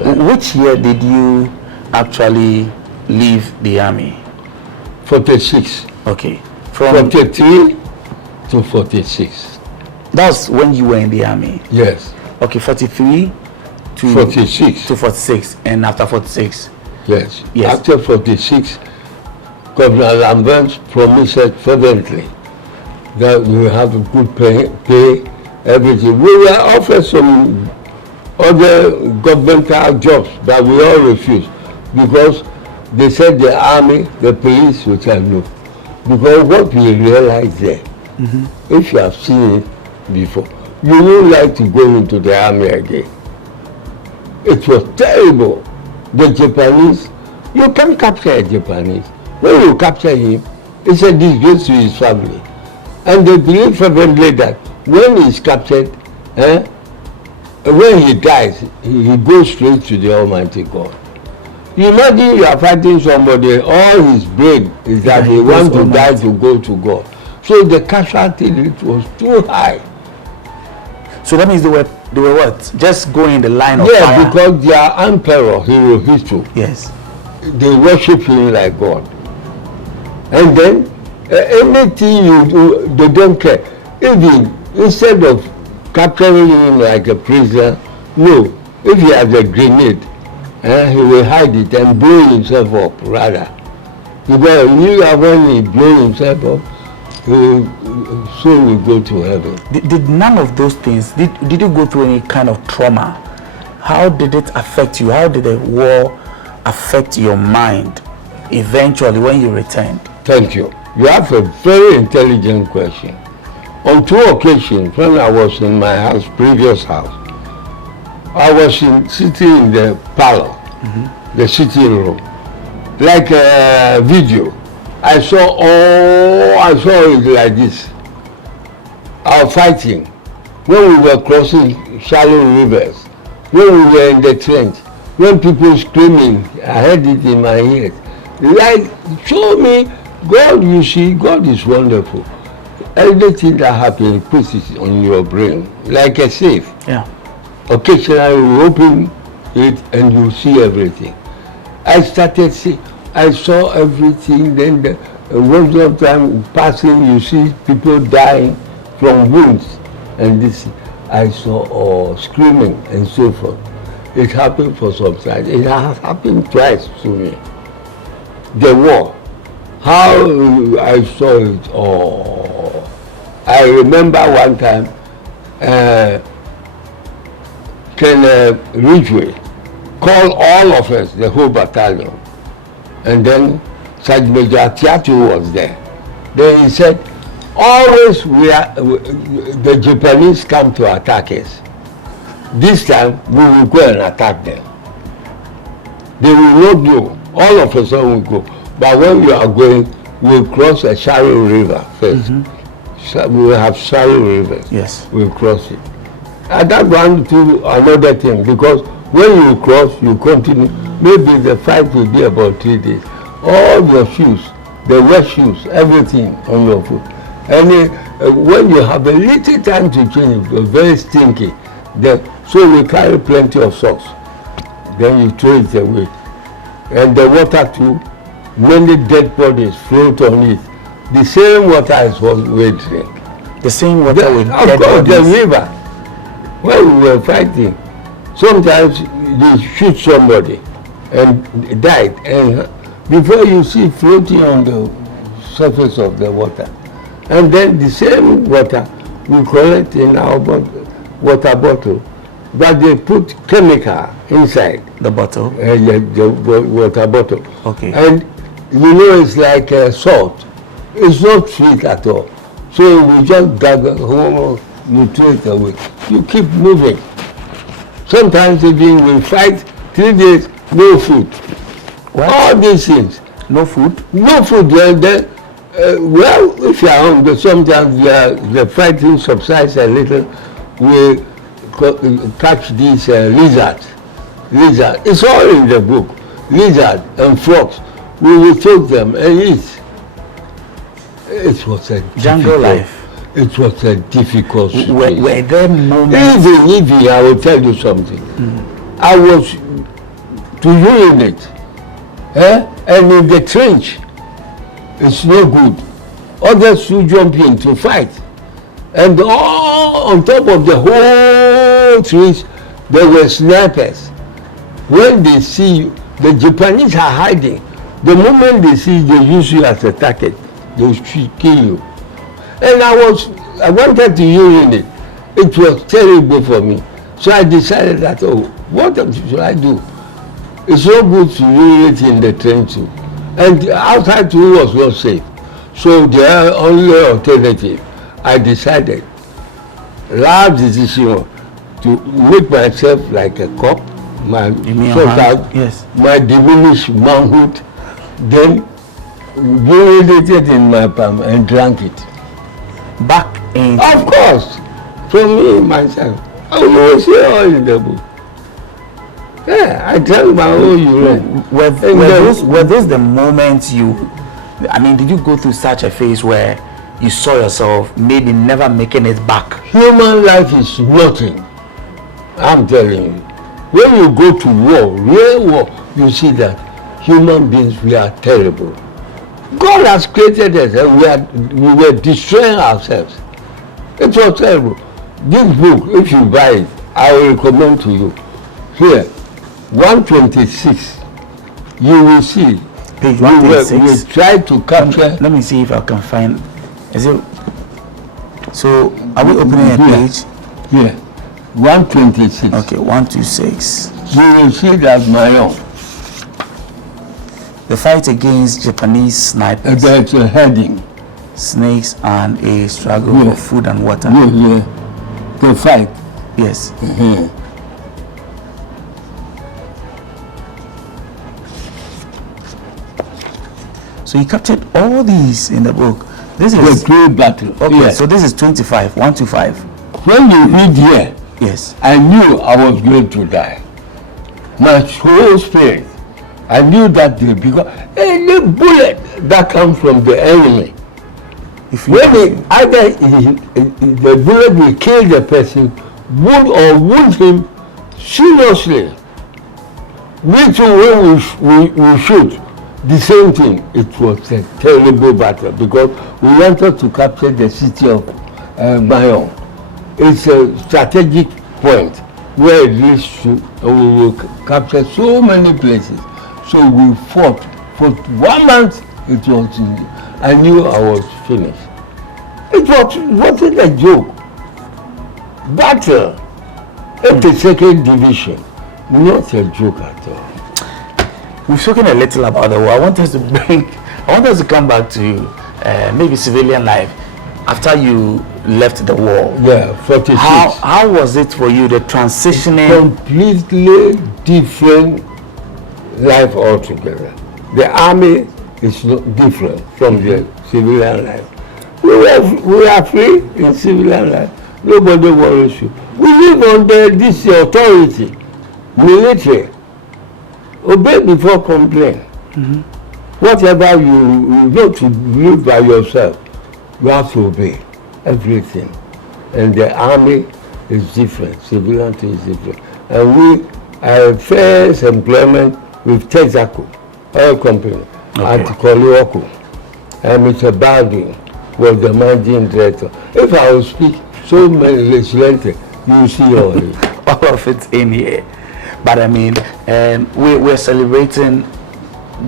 Which year did you actually leave the army? 46. Okay. From 43 to 46. That's when you were in the army? Yes. Okay, 43 to 46. To 46, and after 46? Yes. Yes. After 46, Governor Lambert promised fervently that we will have a good pay, everything. We were offered some other governmental jobs, but we all refused because they said the army, the police, which I know. Because what we realized there, if you have seen it before, you won't like to go into the army again. It was terrible. The Japanese, you can't capture a Japanese. When you capture him, it's a disgrace to his family. And they believe fervently that when he's captured, when he dies, he goes straight to the Almighty God. You imagine you are fighting somebody, all his brain is that he wants to die to go to God. So the casualty rate was too high. So that means they were what? Just going in the line of fire? Yeah, because their emperor, Hirohito, yes, they worship him like God. And then anything you do, they don't care. Even instead of capturing him like a prisoner, no, if he has a grenade, he will hide it and blow himself up rather. Because he knew that when he blow himself up, soul will go to heaven. Did none of those things, did you go through any kind of trauma? How did it affect you? How did the war affect your mind eventually when you returned? Thank you. You have a very intelligent question. On 2 occasions, when I was in my house, previous house, I was sitting in the parlor, the sitting room, like a video. I saw it like this. Our fighting, when we were crossing shallow rivers, when we were in the trench, when people screaming, I heard it in my ears. Like, show me, God, you see, God is wonderful. Everything that happens, puts it on your brain, like a safe. Yeah. Occasionally you open it and you see everything. I started see, I saw everything, then one of time passing, you see people dying from wounds, and this I saw screaming and so forth. It happened for some time. It has happened twice to me. The war, how I saw it. I remember one time, Colonel Ridgway called all of us, the whole battalion, and then Sergeant Major Atiatu was there. Then he said, always the Japanese come to attack us. This time we will go and attack them. They will not go. All of us will go. But when we are going, we'll cross a shallow river first. So we will have shallow rivers. Yes. We'll cross it. And that one to another thing, because when you cross, you continue. Maybe the fight will be about 3 days. All your shoes, the wet shoes, everything on your foot. And when you have a little time to change, you're very stinky. So we carry plenty of socks. Then you throw it away. And the water too, many dead bodies float on it. The same water is what we drink. The same water with dead bodies? Of course, the river. When we were fighting, sometimes they shoot somebody and died. And before you see floating on the surface of the water. And then the same water we collect in our water bottle, but they put chemical inside the bottle. The water bottle. Okay. And you know it's like salt. It's not sweet at all. So we just gargle, you throw it away. You keep moving. Sometimes even we fight 3 days, no food. What? All these things. No food? No food. Well, if you are hungry, sometimes the fighting subsides a little. We catch these lizards. It's all in the book. Lizards and frogs. We will take them and eat. It was a jungle life. It was a difficult situation. Were there moments? Even, I will tell you something. I was to urinate, and in the trench, it's no good. Others who jump in to fight. And all on top of the whole trees, there were snipers. When they see you, the Japanese are hiding. The moment they see you, they use you as a target. They will kill you. And I wanted to urinate. It was terrible for me. So I decided that, what should I do? It's so good to urinate in the train too. And outside too was not safe. So the only alternative, I decided, last decision, to make myself like a cop, my diminished manhood, then urinated in my palm and drank it. Back in... Of course, from me, myself. I will say all in the book. Yeah, I drank my own urine. Were those the moments you... I mean, did you go through such a phase where you saw yourself maybe never making it back? Human life is nothing. I'm telling you. When you go to war, real war, you see that human beings, we are terrible. God has created us and we were destroying ourselves. It was terrible. This book, if you buy it, I will recommend to you. Here, 126, you will see. Page 126. We try to capture. Let me see if I can find. Is it? So, are we opening a page? Yeah. 126. Okay, 126. You will see that my own. The fight against Japanese snipers. That's a heading. Snakes and a struggle for food and water. Yeah. The fight. Yes. So you captured all these in the book. This is the true battle. Okay, yes. So this is 25, 125. When you read here, yes, I knew I was going to die. My whole spirit, I knew that day because any bullet that comes from the enemy, when either the bullet will kill the person, wound him seriously. We too, when we shoot, the same thing. It was a terrible battle because we wanted to capture the city of Mayon. It's a strategic point where it leads to, we will capture so many places. So we fought for 1 month. It was, I knew I was finished. It wasn't a joke. Battle at the 2nd division, not a joke at all. We've spoken a little about the war. I want us to come back to maybe civilian life after you left the war. Yeah, 46. How was it for you, the transitioning? Completely different life altogether. The army is different from the civilian life. We are free in civilian life. Nobody worries you. We live under this authority, military. Obey before complain. Whatever you know to live by yourself, you have to obey everything. And the army is different, civilian is different. And our first employment with Texaco, oil company, at Kolioko. And Mr. Baldwin was the managing director. If I will speak so many legislative, you will see all of it in here. But I mean, we're celebrating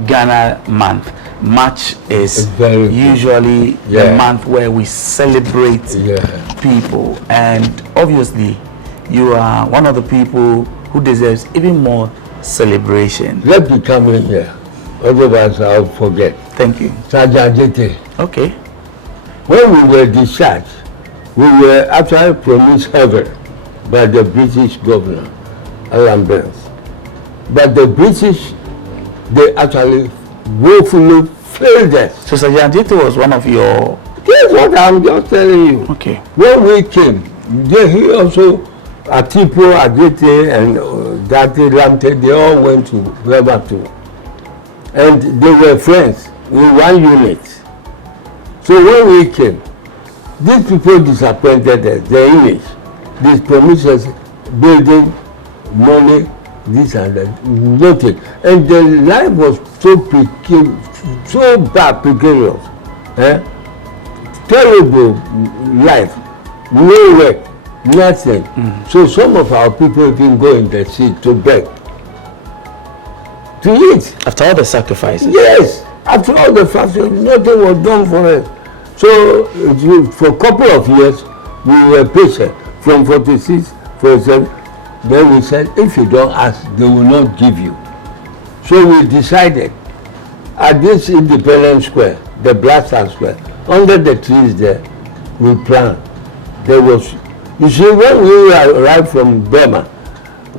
Ghana month. March is usually the month where we celebrate people. And obviously, you are one of the people who deserves even more celebration. Let me come in here. Otherwise, I'll forget. Thank you. Sajajete. Okay. When we were discharged, we were actually promised heaven by the British governor, Alan Burns. But the British, they actually woefully failed us. So Sajajete was one of your... That's what I'm just telling you. Okay. When we came, he also, Atipo, Adete, and Dati Lamte, they all went to Rebatu. And they were friends in one unit. So when we came, these people disappointed us, the image. These promised us building, money, this and that, nothing. And the life was so bad, precarious. Terrible life, no work, nothing. So some of our people even go in the sea to beg, to eat. After all the sacrifices? Yes, after all the sacrifices, nothing was done for us. So for a couple of years, we were patient. From 46, 47, then we said, if you don't ask, they will not give you. So we decided, at this Independence Square, the Blaster Square, under the trees there, we planned. There was, you see, when we arrived from Burma,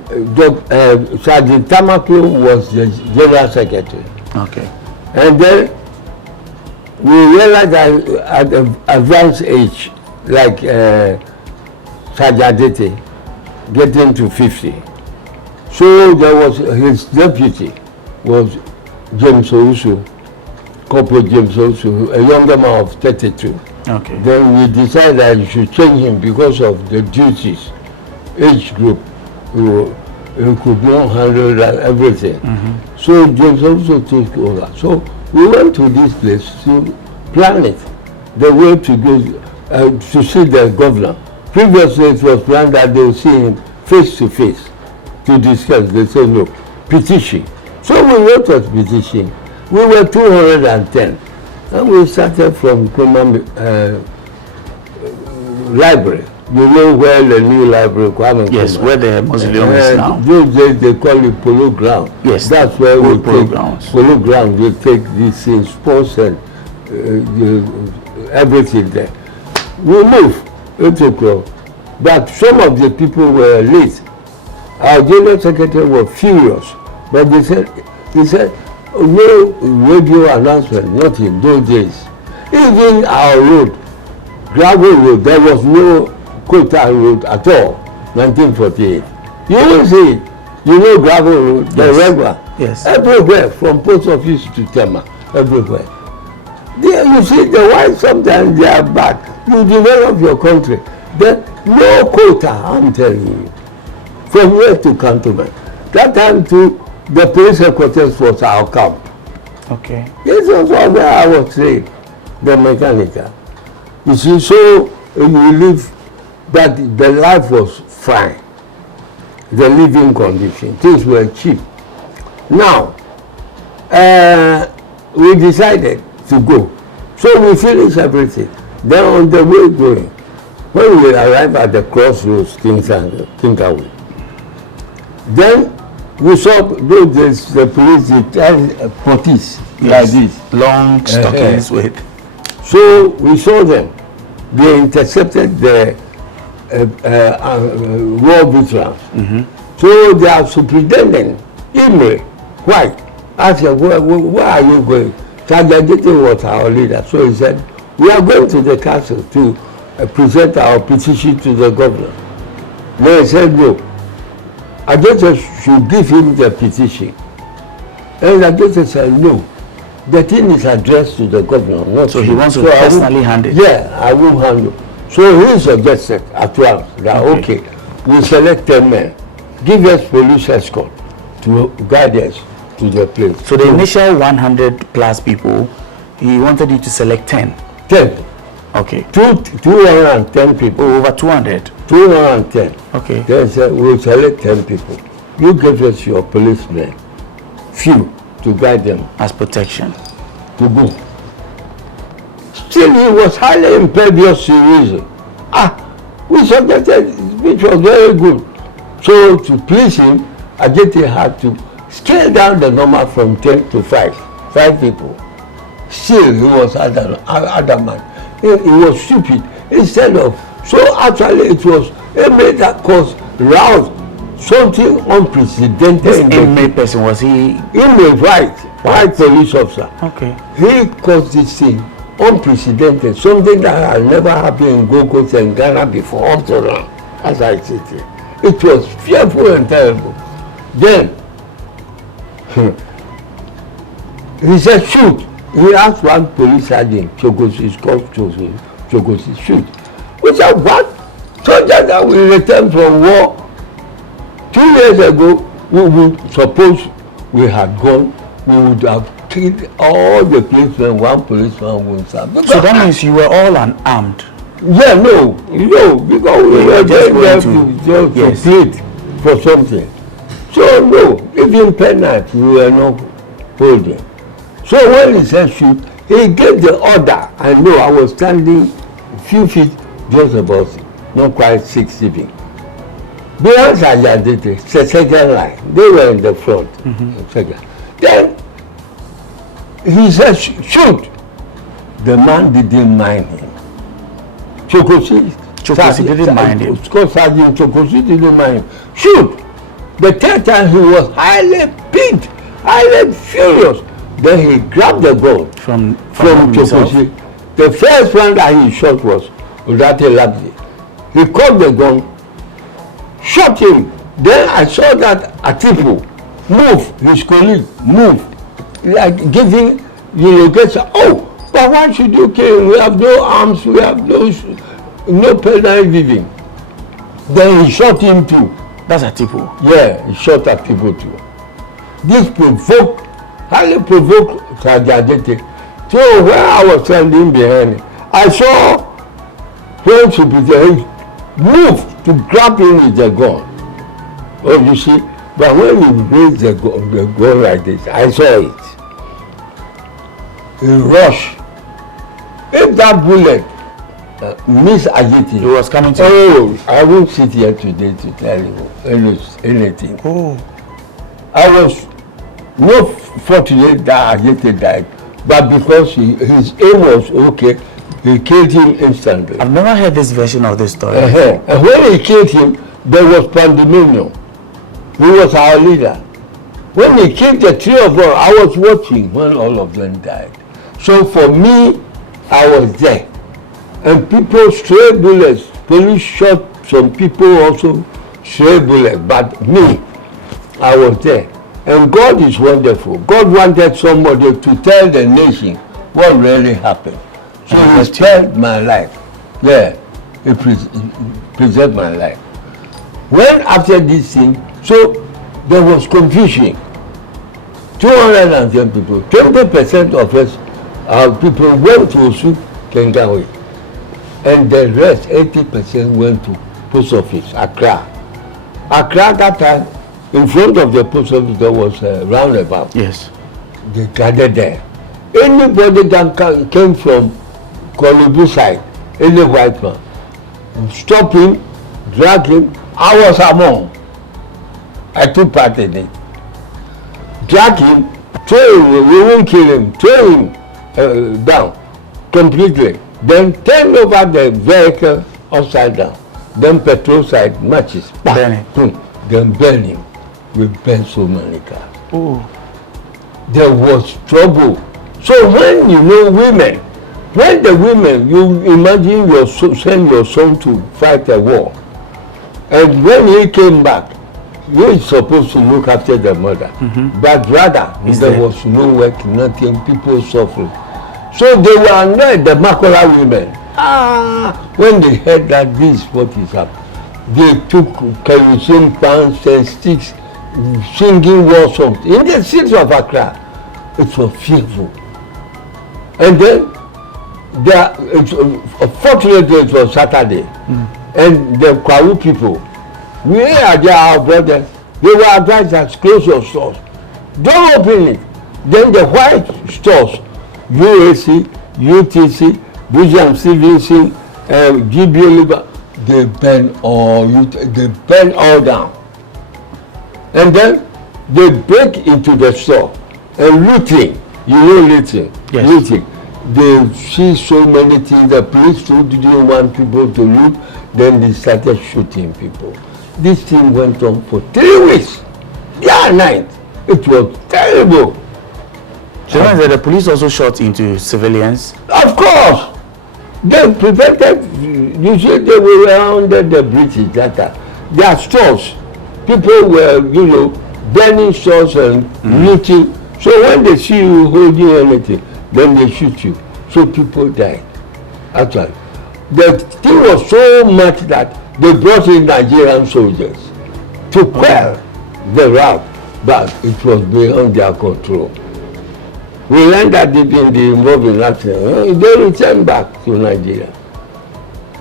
Sergeant Tamaklo was the General Secretary. Okay. And then we realized that at an advanced age, like Sajadete, getting to 50. So there was his deputy was James Owusu, Corporal James Owusu, a younger man of 32. Okay. Then we decided that you should change him because of the duties, age group. You could not handle that, everything. So James Owusu took over. So we went to this place to plan it, the way to go to see the governor. Previously it was planned that they would see him face to face to discuss. They said no, petition. So we wrote a petition. We were 210, and we started from Nkommo library. You know where the new library is? Yes, where the mausoleum is now. Those days they call it Polo Ground. Yes, that's where we Polo take Grounds. Polo Ground. We take these things, sports and everything there. We moved 8 o'clock, but some of the people were late. Our General Secretary was furious, but he said, no radio announcement, not in those days. Even our road, gravel road, there was no quota road at all, 1948. You will see it. You know gravel road, the regular. Yes. Everywhere, from post office to Tema, everywhere. There you see the whites sometimes they are bad. You develop your country. Then no quota, I'm telling you. From here to Cantonment. That time too, the police headquarters was our camp. Okay. This was where I was trained, the mechanical. You see, so we live, but the life was fine. The living condition, things were cheap. Now, we decided to go. So we finished everything. Then on the way going, when we arrived at the crossroads, Kinkaway, then we saw the police, the police, like this. Long stockings with. So we saw them. They intercepted the war veterans. So their superintendent, Imre, White, asked him, where are you going? Tajadete was our leader. So he said, we are going to the castle to present our petition to the governor. Then he said, no. I just should give him the petition. And I just said, no. The thing is addressed to the governor, not so to he wants to personally hand it? Yeah, I will handle. So he suggested at once that, okay, we select 10 men, give us police escort to guide us to the place. So the initial 100 plus people, he wanted you to select 10? 10. Okay. 210 people. Oh, over 200? 210. Okay. Then said, we'll select 10 people. You give us your policemen, few, to guide them. As protection. To go. Still, he was highly impervious to reason. We suggested, which was very good. So to please him, Ajete had to scale down the number from 10 to 5 people. Still, he was adamant. He was stupid. Instead of, so actually it was a made that cause roused something unprecedented. This inmate person, was he? Inmate, white police officer. Okay. He caused this thing unprecedented, something that had never happened in Gogo and Ghana before until now, as I sit here. It was fearful and terrible. Then, he said, shoot. He asked one police sergeant, Chogosi, it's called Chogosi, shoot. We said, what? Soldiers that we returned from war 2 years ago, suppose we had gone, we would have killed all the policemen, one policeman would serve. So that means you were all unarmed? Yeah, no, because we were just there to plead for something. So no, even penalty we were not holding. So when he said shoot, he gave the order. I know I was standing a few feet, just about, not quite 6 feet. Behind Sajadete, the second line, they were in the front. Then he said shoot. The man didn't mind him. Chokosi didn't mind him. Sergeant Chokosi didn't mind him. Shoot! The third time he was highly piqued, highly furious. Then he grabbed the gun from Chokosi. The first one that he shot was Udate Labdi. He caught the gun, shot him. Then I saw that Atiku move, his colleague move, like giving the location. Oh, but why should you kill him? We have no arms, we have no penal living. Then he shot him too. That's Atiku? Yeah, he shot Atiku too. This highly provoked Sajadete. So when I was standing behind him, I saw when Superintendent move to grab him with the gun. Oh, you see, but when he raised the gun like this, I saw it. He rushed. If that bullet miss Ajiti, he was coming to I won't sit here today to tell you anything. Oh. I was not fortunate that Ajiti died, but because his aim was okay, he killed him instantly. I've never heard this version of this story. And when he killed him, there was pandemonium. He was our leader. When he killed the three of us, I was watching when all of them died. So for me, I was there. And people stray bullets. Police shot some people also stray bullets. But me, I was there. And God is wonderful. God wanted somebody to tell the nation what really happened. So he spared my life. Yeah, he preserved my life. When after this thing, so there was confusion. 210 people, 20% of us, our people went to Osu, Kengawe. And the rest, 80% went to post office, Accra. Accra that time, in front of the post office, there was a roundabout. Yes. They gathered there. Anybody that came from Kolubu side, any white man, stop him, drag him. I was among. I took part in it. Drag him, throw him, we won't kill him, throw him down completely. Then turn over the vehicle upside down. Then petrol side matches. Burn it. Then burn him. We burned so many cars. Oh. There was trouble. So when you know women, when the women, you imagine send your son to fight a war. And when he came back, he is supposed to look after the mother. But rather, there was no work, nothing, people suffering. So they were annoyed, the Makola women. When they heard that this is what is happening, they took kerosene pans and sticks, singing war songs in the streets of Accra. It was fearful. And then, fortunately, it was Saturday. And the Kwawu people, we are our brothers, they were advised that close your stores. Don't open it. Then the white stores, UAC, UTC, Busham CVC, GBO, they burn all down. And then they break into the store and looting. You know looting? Yes. Looting. They see so many things. The police didn't want people to loot. Then they started shooting people. This thing went on for 3 weeks. Day and night. It was terrible. So the police also shot into civilians? Of course. They prevented, you see, they were under the British that time. Their stores, people were, burning stores and looting. So when they see you holding anything, then they shoot you. So people died. Actually, the thing was so much that they brought in Nigerian soldiers to quell the route, but it was beyond their control. We learned that deep in the moving action. They returned back to Nigeria.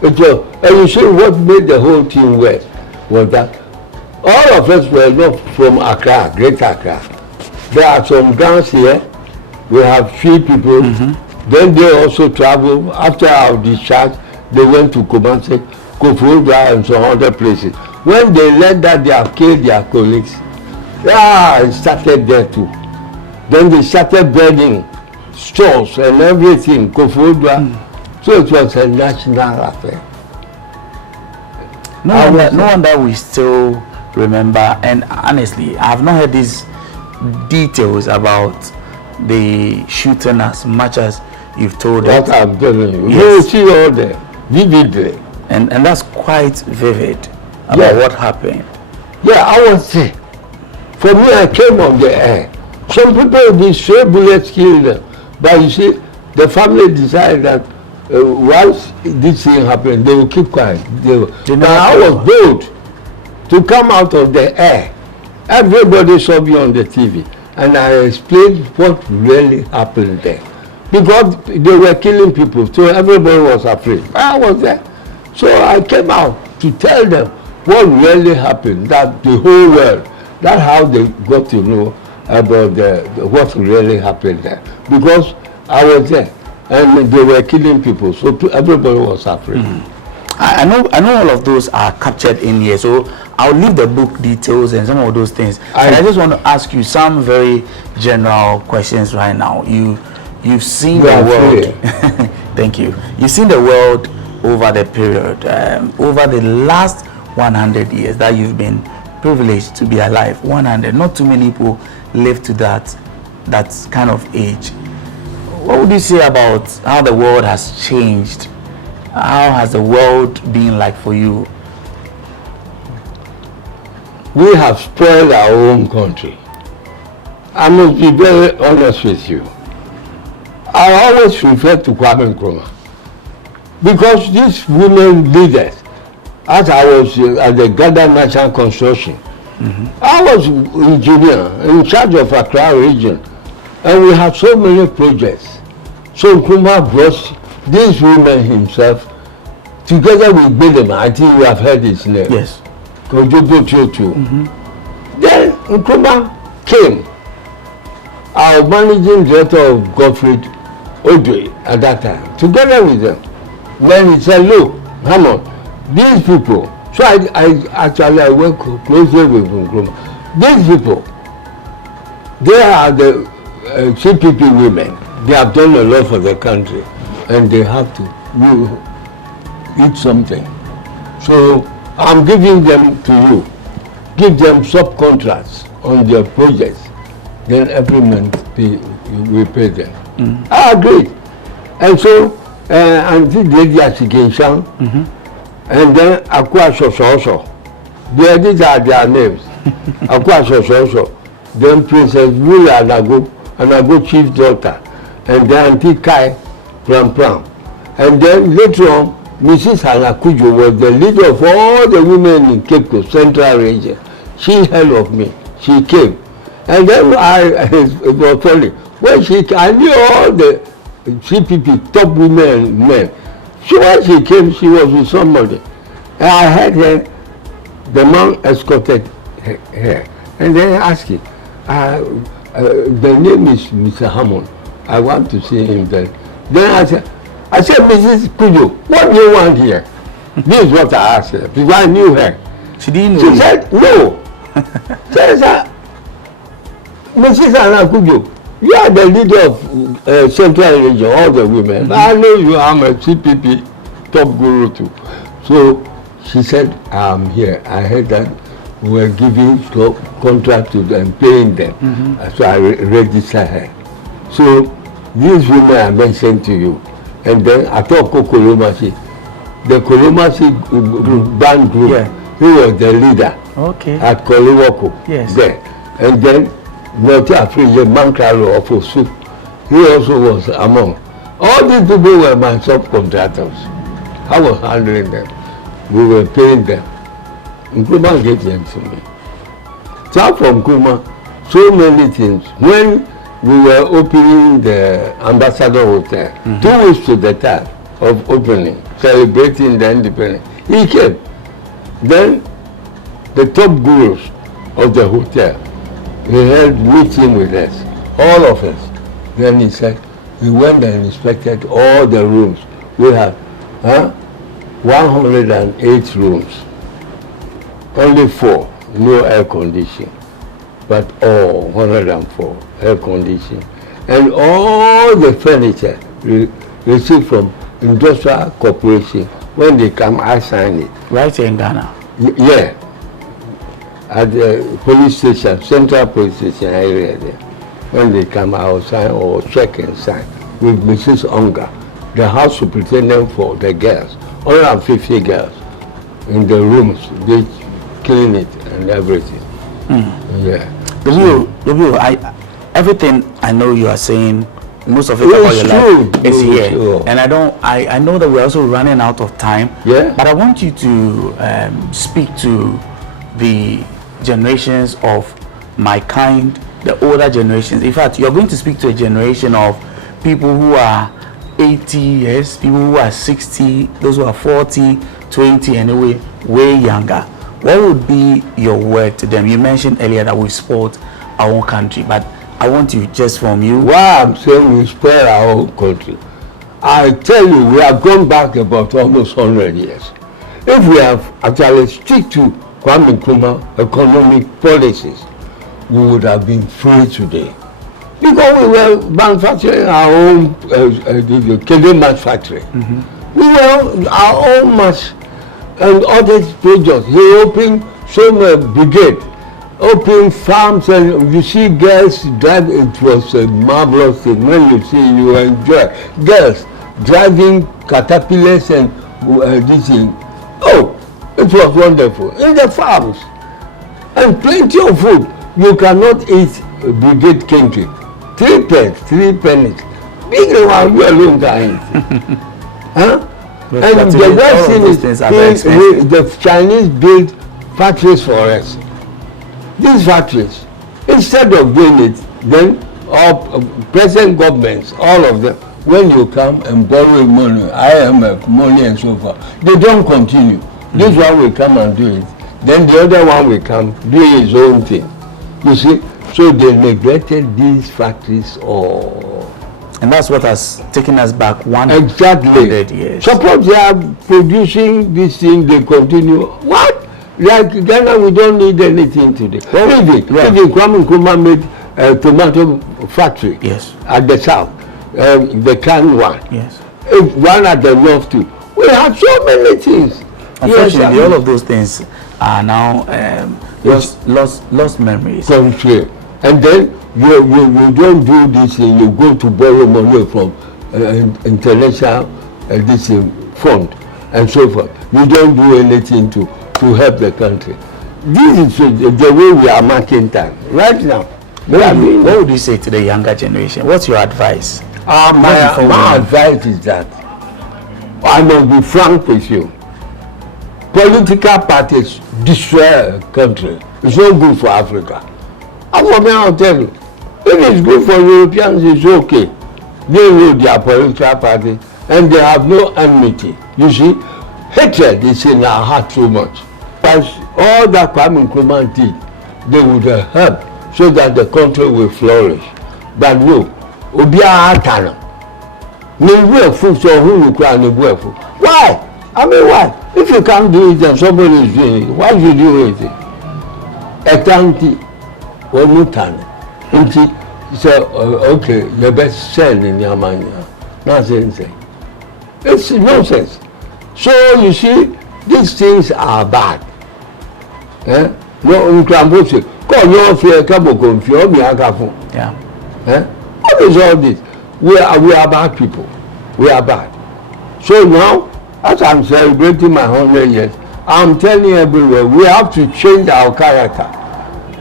It was, and you see what made the whole team work was that all of us were not from Accra, Greater Accra. There are some gangs here. We have 3 people. Then they also traveled. After our discharge, they went to Kumasi, Koforidua, and some other places. When they learned that they have killed their colleagues, it started there too. Then they started burning stores and everything, Koforidua. So it was a national affair. No wonder we still remember, and honestly, I have not heard these details about the shooting as much as you've told us. What I'm telling you. Yes. You will see all there, vividly. And that's quite vivid about what happened. Yeah, I was there. For me, I came on the air. Some people, the stray bullets killed them. But you see, the family decided that once this thing happened, they will keep quiet. But I was bold to come out of the air. Everybody saw me on the TV. And I explained what really happened there. Because they were killing people, so everybody was afraid. I was there. So I came out to tell them what really happened, that the whole world, that's how they got to know about what really happened there. Because I was there, and they were killing people, so everybody was afraid. I know all of those are captured in here, so I'll leave the book details and some of those things. I just want to ask you some very general questions right now. You've seen the world. Thank you. You've seen the world over the period, over the last 100 years that you've been privileged to be alive. 100. Not too many people live to that kind of age. What would you say about how the world has changed? How has the world been like for you? We have spoiled our own country. I must be very honest with you. I always refer to Kwame Nkrumah because these women leaders, as I was at the Ghana National Construction, I was engineer in charge of Accra region, and we had so many projects. So Nkrumah brought these women himself together with Bedema. I think you have heard his name. Yes. Then Nkrumah came, our managing director of Godfrey Odwe at that time, together with them. Then he said, look, come on, these people, so I work closely with Nkrumah. These people, they are the CPP women. They have done a lot for the country, and they have to eat something. So I'm giving them to you. Give them subcontracts on their projects. Then every month we pay them. I agree. And so, and this lady Ashikenshan, and then Akwa Shosho. These are their names. Akwa Shosho. Then Princess Wula Anago chief daughter. And then Auntie Kai Pram. And then later on, Mrs. Anakujo was the leader of all the women in Cape Coast, Central region. She heard of me. She came. And then it was funny. When I knew all the CPP top women men. So when she came, she was with somebody. And I heard her, the man escorted her. And then I asked him, the name is Mr. Hammond. I want to see him then. Then I said, Mrs. Kujo, what do you want here? This is what I asked her, because I knew her. She didn't know. She said, no. She said, Mrs. Anna Kujo, you are the leader of Central Region, all the women. I know you are a CPP top guru too. So she said, I'm here. I heard that we were giving contract to them, paying them. So I registered her. So these women I mentioned to you. And then I thought Kolomasi, the Kolomasi band group, he was the leader at Koliwoko. Yes. There. And then Noti Afrije Mankalo of Osu, he also was among. All these people were my subcontractors. I was handling them. We were paying them. Nkrumah gave them to me. Start from Nkommo, so many things. When we were opening the Ambassador Hotel, 2 weeks to the time of opening, celebrating the independence, he came. Then the top gurus of the hotel, he held meeting with us, all of us. Then he said, he went and inspected all the rooms. We have 108 rooms, only 4, no air conditioning, but all 104 air conditioning. And all the furniture received from Industrial Corporation, when they come, I sign it. Right here in Ghana? Yeah. At the police station, Central Police Station area there. When they come, I will sign or check and sign with Mrs. Onga, the house superintendent for the girls, 150 girls in the rooms. They clean it and everything. Yeah. Everything I know you are saying, most of it about your life is here. True. And I know that we're also running out of time. Yeah. But I want you to speak to the generations of my kind, the older generations. In fact, you're going to speak to a generation of people who are 80 years, people who are 60, those who are 40, 20, anyway, way younger. What would be your word to them? You mentioned earlier that we support our own country, but I want you, just from you. Why I'm saying we support our own country, I tell you, we have gone back about almost 100 years. If we have actually stick to Kwame Nkrumah economic policies, we would have been free today. Because we were manufacturing our own Kede match factory. We were our own match and other projects. He opened some brigade, open farms, and you see girls drive. It was a marvelous thing. When you see, you enjoy girls driving caterpillars and this thing. Oh, it was wonderful in the farms, and plenty of food. You cannot eat brigade cane cake. 3 pennies. Big one, you alone can eat. Huh? And the worst thing is the Chinese build factories for us. These factories, instead of doing it, then present governments, all of them, when you come and borrow money, IMF money and so forth, they don't continue. This one will come and do it. Then the other one will come do his own thing. You see, so they neglected these factories all. And that's what has taken us back 100 years. Suppose they are producing this thing, they continue. What? Like Ghana, we don't need anything today. Even Kwame Nkrumah made a tomato factory at the south, the can one. Yes. One at the north too. We have so many things. Unfortunately, all of those things are now lost memories. Country. And then you don't do this thing, you go to borrow money from international this fund and so forth. You don't do anything to help the country. This is the way we are marking time right now. What would you say to the younger generation? What's your advice? My advice is that I must be frank with you. Political parties destroy a country. It's not good for Africa. I'll tell you, if it's good for Europeans, it's okay. They know their political party and they have no enmity. You see, hatred is in our heart so much. As all that Kwame Nkrumah did, they would have helped so that the country will flourish. But no, Obia Atana. Why? I mean, why? If you can't do it and somebody is doing it, why should you wait it? Etanti, Omutane. So, okay, you best sell in your money. Nonsense. It's nonsense. So, you see, these things are bad. No, Nkrumah, call your fear, Kaboko, if you're me, yeah. What is all this? We are bad people. We are bad. So now, as I'm celebrating my 100 years, I'm telling everywhere, we have to change our character.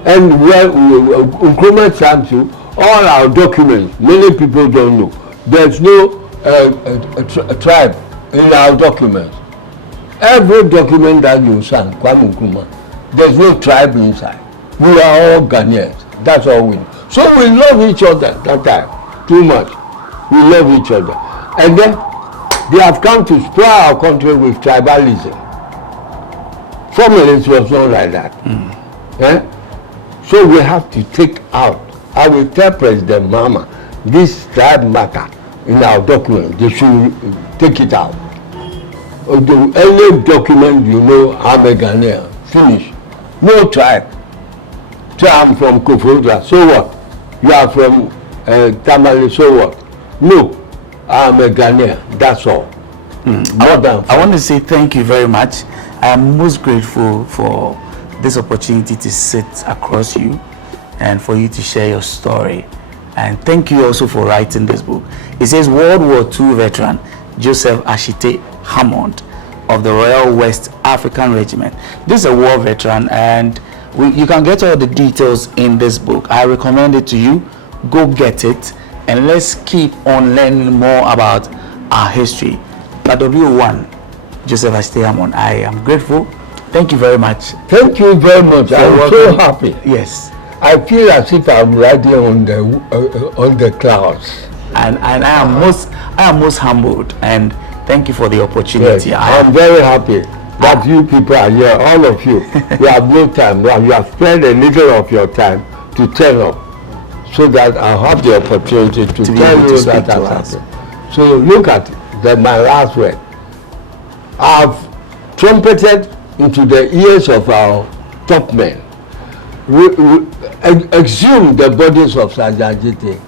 And Nkrumah time to all our documents, many people don't know. There's no tribe in our documents. Every document that you sign, Kwame Nkrumah, there's no tribe inside. We are all Ghanaians. That's all we know. So we love each other that time too much. We love each other. And then they have come to spoil our country with tribalism. Formerly it was not like that. So we have to take out. I will tell President Mama, this tribe matter in our document, they should take it out. Any document you know, I'm a Ghanaian, finish. No tribe. So I'm from Koforidua, so what? You are from Tamale, so what? No, I'm a Ghanaian, that's all. I want to say thank you very much. I am most grateful for this opportunity to sit across you and for you to share your story. And thank you also for writing this book. It says World War II veteran Joseph Ashite Hammond of the Royal West African Regiment. This is a war veteran, and you can get all the details in this book. I recommend it to you. Go get it, and let's keep on learning more about our history. WWII, Joseph Ashite Hammond, I am grateful. Thank you very much. Thank you very much. I'm so happy. Yes. I feel as if I'm riding on the clouds. And I am most humbled, and thank you for the opportunity. Yes, I'm very happy that you people are here, all of you. You have no time. You have spent a little of your time to turn up, so that I have the opportunity to tell you that has happened. So look at my last word. I've trumpeted into the ears of our top men. Exhumed the bodies of Sajajite,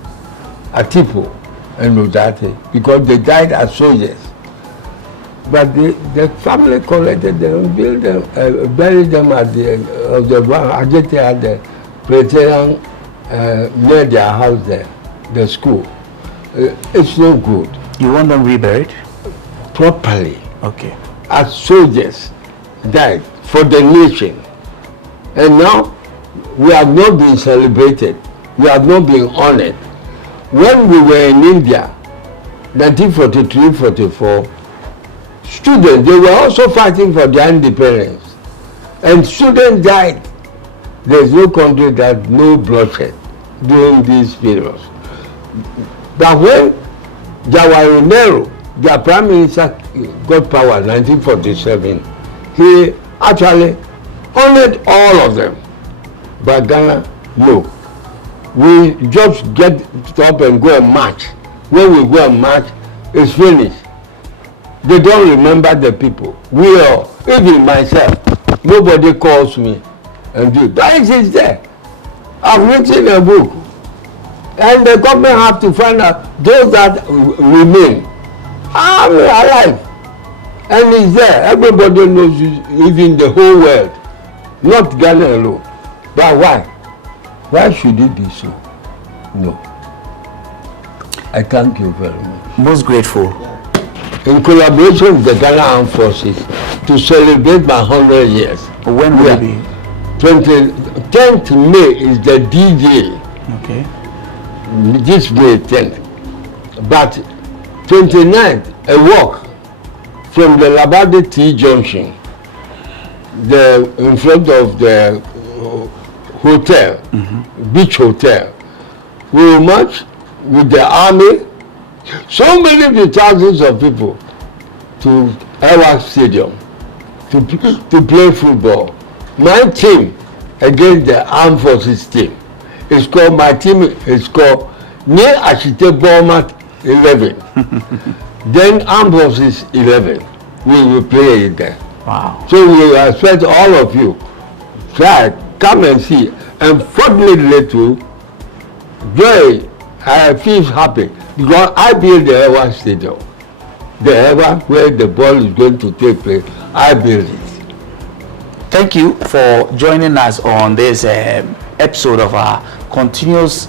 Atipo, and Odate, because they died as soldiers. But the family collected them, built them, buried them at the Ajite at the Praetorian near their house there, the school. It's no good. You want them reburied? Properly. Okay. As soldiers died for the nation. And now we have not been celebrated. We have not been honored. When we were in India, 1943-44, students, they were also fighting for their independence. And students died. There's no country that no bloodshed during these periods. But when Jawahar Nehru, their prime minister, got power in 1947, he actually honored all of them. But Ghana, no. We just get up and go and march. When we go and march, it's finished. They don't remember the people. We all, even myself, nobody calls me and do that is there. I've written a book. And the government have to find out those that remain. I'm alive. And it's there. Everybody knows it, even the whole world. Not Ghana alone. But why? Why should it be so? No. I thank you very much. Most grateful. In collaboration with the Ghana Armed Forces to celebrate my 100 years. When will it be? 10th May is the D-Day. Okay. This May 10th. But 29th, a walk from the Labade T Junction, in front of the hotel, beach hotel. We will march with the army, so many thousands of people, to our stadium to play football. My team against the armed forces team. It's called, my team is called Nye Ashite Bormat 11. Then armed forces 11. We will play it there. Wow. So we expect all of you try, come and see. And fortunately too, Joy, I feel happy because I built the Ewa Stadium. The Ewa where the ball is going to take place, I built it. Thank you for joining us on this episode of our continuous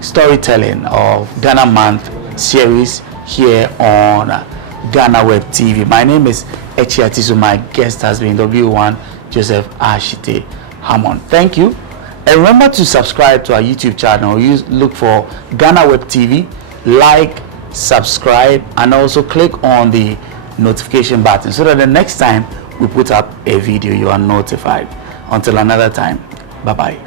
storytelling of Ghana Month series here on GhanaWeb TV. My name is Echiatiso. My guest has been W1 Joseph Ashite Hammond. Thank you. And remember to subscribe to our YouTube channel. You look for GhanaWeb TV, like, subscribe, and also click on the notification button so that the next time we put up a video, you are notified. Until another time, bye-bye.